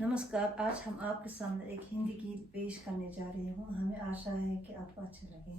नमस्कार। आज हम आपके सामने एक हिंदी गीत पेश करने जा रही हूँ। हमें आशा है कि आपको अच्छे लगे।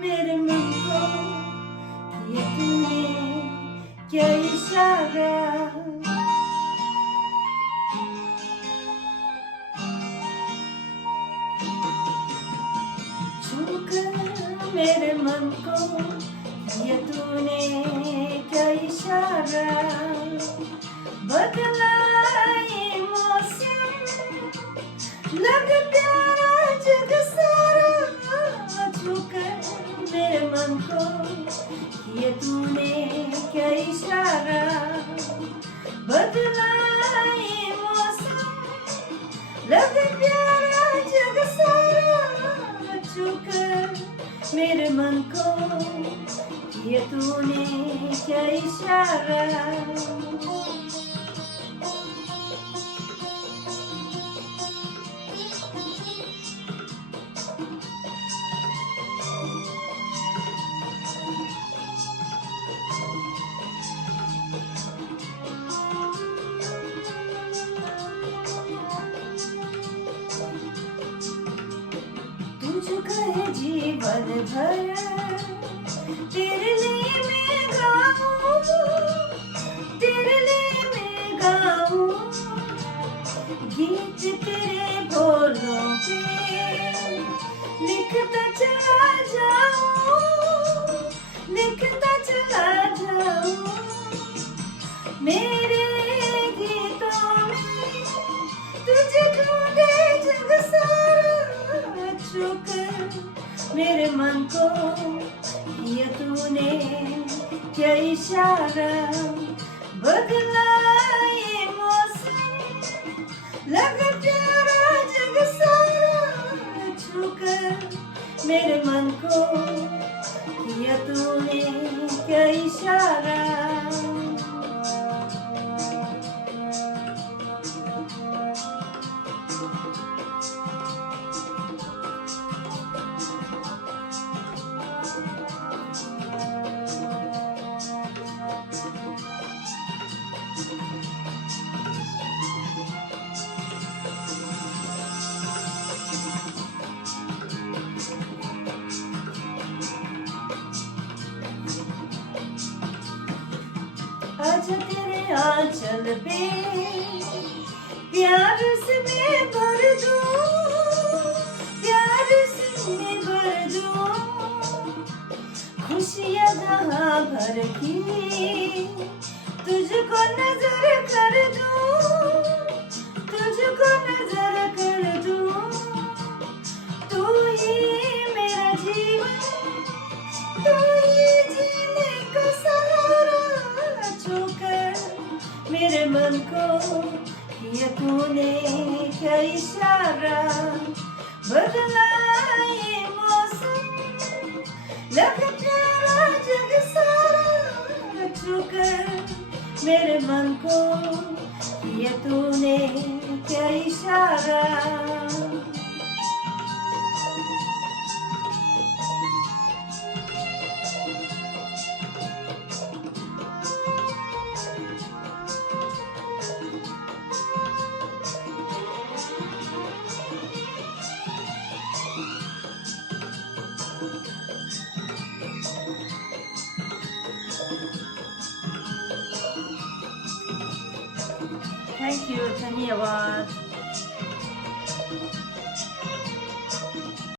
मेरे मन को किया तूने क्या इशारा, छूकर मेरे मन को किया तूने क्या इशारा, बदला ये मौसम लग प्यारा जग सारा, छूकर मेरे मन को किया तूने क्या इशारा, बदला ये मौसम लग प्यारा जग सारा, छूकर मेरे मन को किया तूने क्या इशारा। तुझको है जीवन भर तेरे लिए मैं गाऊं, तेरे लिए मैं गाऊं, गीत तेरे बोलों पे लिखता चला जाऊं, लिखता चला जाऊं, मेरे गीतों में तुझे ढूंढे जग सारा, छूकर मेरे मन को किया तूने क्या इशारा, बदला ये मौसम लग प्यारा जग सारा, छूकर मेरे मन को किया तूने क्या इशारा। आज तेरे आंचल पे प्यार से मैं भर दूं, प्यार से मैं भर दूं, खुशियाँ जहाँ भर की तुझको नजर कर दूं, तुझको नजर कर दूं, तू ही मेरा जीवन, तू ही जीने का सहारा, छूकर मेरे मन को किया तूने क्या इशारा, बदला ये मौसम लग प्यारा जग सारा, छूकर मेरे मन को किया तूने क्या इशारा। थैंक यू, धन्यवाद।